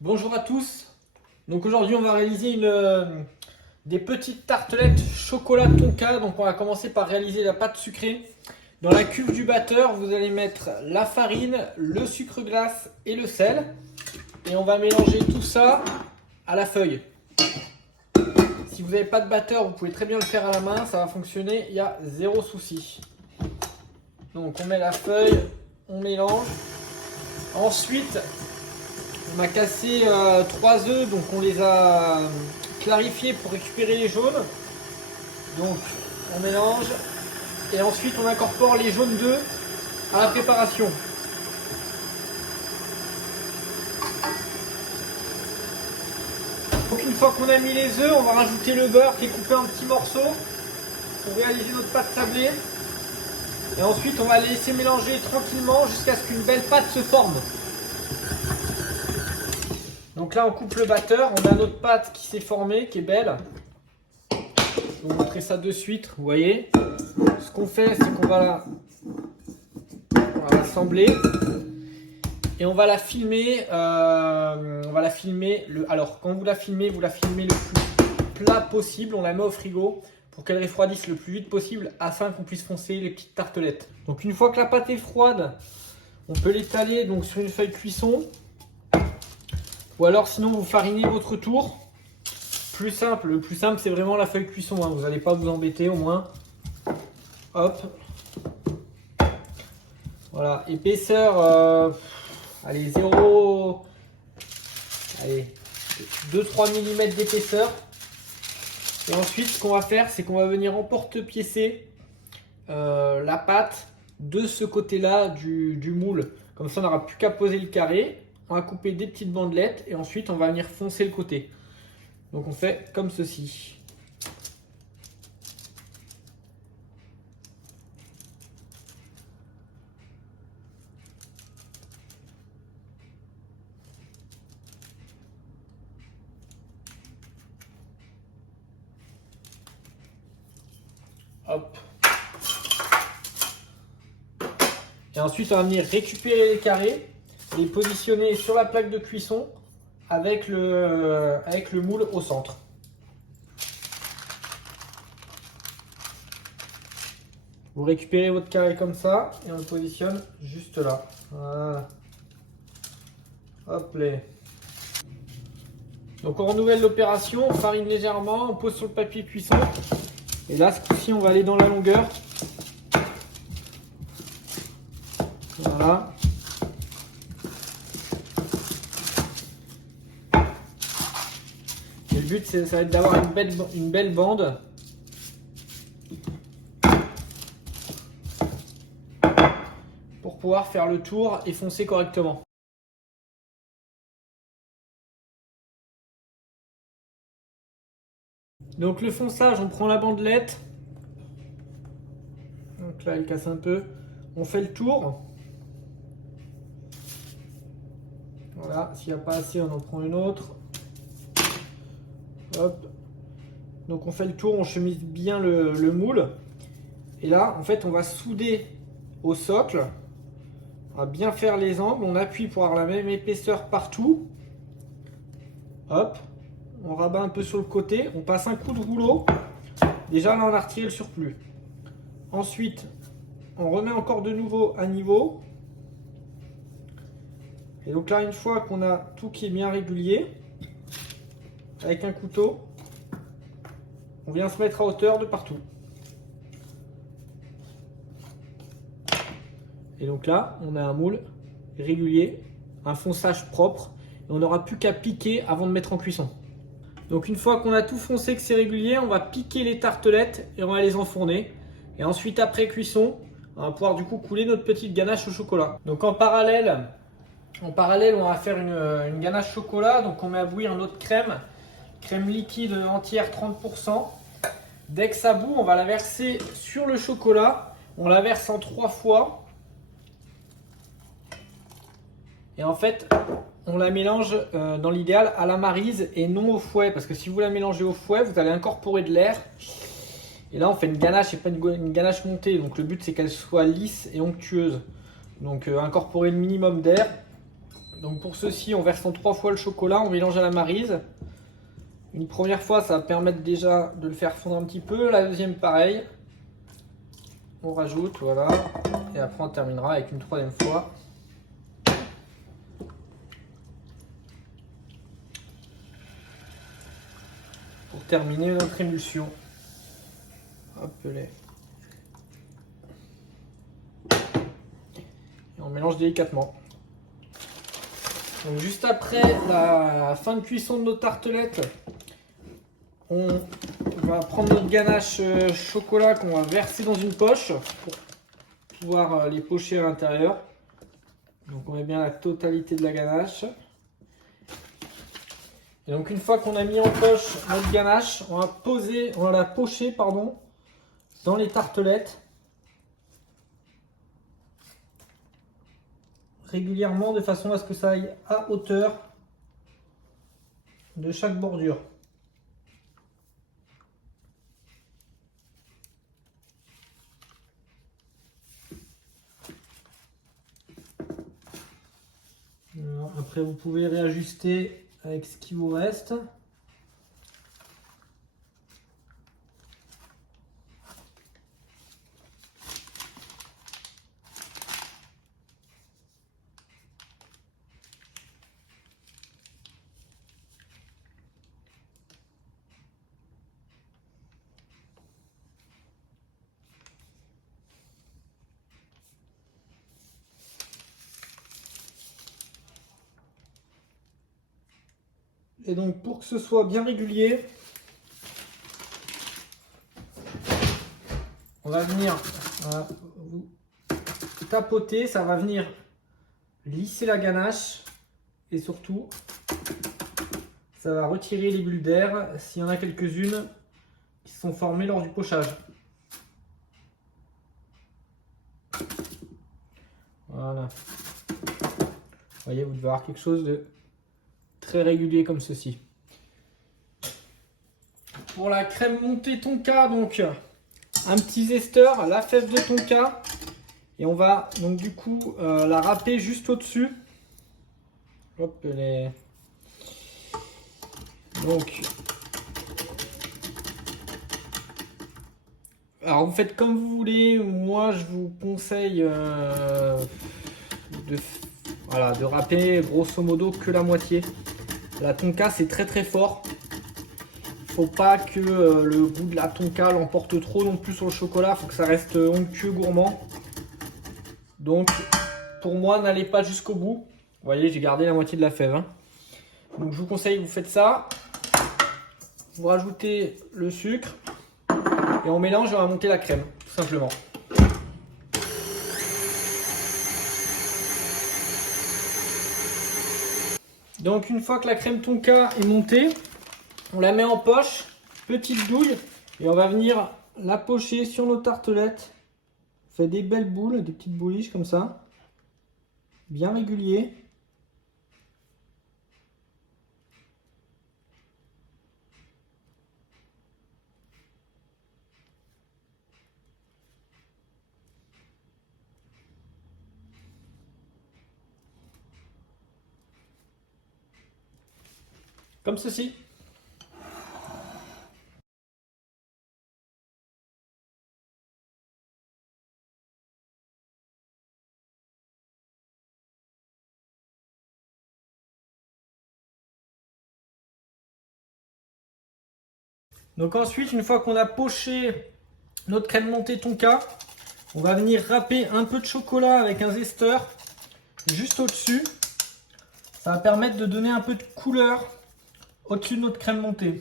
Bonjour à tous. Donc aujourd'hui on va réaliser des petites tartelettes chocolat tonka. Donc on va commencer par réaliser la pâte sucrée. Dans la cuve du batteur, vous allez mettre la farine, le sucre glace et le sel. Et on va mélanger tout ça à la feuille. Si vous n'avez pas de batteur, vous pouvez très bien le faire à la main, ça va fonctionner, il y a zéro souci. Donc on met la feuille, on mélange. Ensuite, on a cassé 3 œufs, donc on les a clarifiés pour récupérer les jaunes. Donc on mélange et ensuite on incorpore les jaunes d'œufs à la préparation. Donc une fois qu'on a mis les œufs, on va rajouter le beurre qui est coupé en petits morceaux pour réaliser notre pâte sablée. Et ensuite on va les laisser mélanger tranquillement jusqu'à ce qu'une belle pâte se forme. Donc là on coupe le batteur, on a notre pâte qui s'est formée, qui est belle. Je vais vous montrer ça de suite, vous voyez. Ce qu'on fait, c'est qu'on va l'assembler et on va la filmer. Alors quand vous la filmez le plus plat possible, on la met au frigo pour qu'elle refroidisse le plus vite possible afin qu'on puisse foncer les petites tartelettes. Donc une fois que la pâte est froide, on peut l'étaler donc sur une feuille cuisson. Ou alors sinon vous farinez votre tour. Le plus simple c'est vraiment la feuille cuisson, hein. Vous n'allez pas vous embêter au moins. Hop. Voilà, épaisseur, allez 0, allez 2-3 mm d'épaisseur. Et ensuite ce qu'on va faire c'est qu'on va venir emporte-piécer la pâte de ce côté-là du moule. Comme ça on n'aura plus qu'à poser le carré. On va couper des petites bandelettes et ensuite on va venir foncer le côté. Donc on fait comme ceci. Hop. Et ensuite on va venir récupérer les carrés, les positionner sur la plaque de cuisson avec le moule au centre. Vous récupérez votre carré comme ça et on le positionne juste là. Voilà. Hop là. Donc on renouvelle l'opération, on farine légèrement, on pose sur le papier cuisson. Et là ce coup-ci on va aller dans la longueur. Voilà. Et le but ça va être d'avoir une belle bande. Pour pouvoir faire le tour et foncer correctement. Donc le fonçage, on prend la bandelette. Donc là, elle casse un peu. On fait le tour. Voilà, s'il n'y a pas assez, on en prend une autre. Hop. Donc on fait le tour, on chemise bien le moule. Et là, en fait, on va souder au socle. On va bien faire les angles. On appuie pour avoir la même épaisseur partout. Hop. On rabat un peu sur le côté, on passe un coup de rouleau. Déjà là on a retiré le surplus. Ensuite, on remet encore de nouveau à niveau. Et donc là, une fois qu'on a tout qui est bien régulier, avec un couteau, on vient se mettre à hauteur de partout. Et donc là, on a un moule régulier, un fonçage propre, et on n'aura plus qu'à piquer avant de mettre en cuisson. Donc une fois qu'on a tout foncé, que c'est régulier, on va piquer les tartelettes et on va les enfourner. Et ensuite après cuisson, on va pouvoir du coup couler notre petite ganache au chocolat. Donc en parallèle, on va faire une ganache chocolat. Donc on met à bouillir notre crème liquide entière 30%. Dès que ça bout, on va la verser sur le chocolat. On la verse en 3 fois. Et en fait, on la mélange dans l'idéal à la maryse et non au fouet. Parce que si vous la mélangez au fouet, vous allez incorporer de l'air. Et là, on fait une ganache et pas une ganache montée. Donc le but, c'est qu'elle soit lisse et onctueuse. Donc incorporer le minimum d'air. Donc pour ceci, on verse en 3 fois le chocolat, on mélange à la maryse. Une première fois, ça va permettre déjà de le faire fondre un petit peu. La deuxième, pareil. On rajoute, voilà. Et après, on terminera avec une troisième fois. Pour terminer notre émulsion. Hop là. Et on mélange délicatement. Donc juste après la fin de cuisson de nos tartelettes, on va prendre notre ganache chocolat qu'on va verser dans une poche pour pouvoir les pocher à l'intérieur. Donc on met bien la totalité de la ganache. Et donc une fois qu'on a mis en poche notre ganache, on va la pocher dans les tartelettes régulièrement de façon à ce que ça aille à hauteur de chaque bordure. Alors, après vous pouvez réajuster avec ce qui vous reste. Et donc pour que ce soit bien régulier, on va venir vous tapoter, ça va venir lisser la ganache et surtout ça va retirer les bulles d'air s'il y en a quelques-unes qui se sont formées lors du pochage. Voilà. Vous voyez, vous devez avoir quelque chose de très régulier comme ceci. Pour la crème montée tonka, donc un petit zesteur, la fève de tonka, et on va donc du coup la râper juste au-dessus. Hop les. Donc, alors vous faites comme vous voulez. Moi, je vous conseille de râper grosso modo que la moitié. La tonka, c'est très très fort. Faut pas que le goût de la tonka l'emporte trop non plus sur le chocolat. Faut que ça reste onctueux, gourmand. Donc, pour moi, n'allez pas jusqu'au bout. Vous voyez, j'ai gardé la moitié de la fève. Hein. Donc, je vous conseille, vous faites ça. Vous rajoutez le sucre. Et on mélange et on va monter la crème, tout simplement. Donc une fois que la crème tonka est montée, on la met en poche, petite douille, et on va venir la pocher sur nos tartelettes. On fait des belles boules, des petites bouliches comme ça, bien régulier. Comme ceci. Donc ensuite, une fois qu'on a poché notre crème montée tonka, on va venir râper un peu de chocolat avec un zesteur juste au-dessus. Ça va permettre de donner un peu de couleur au-dessus de notre crème montée.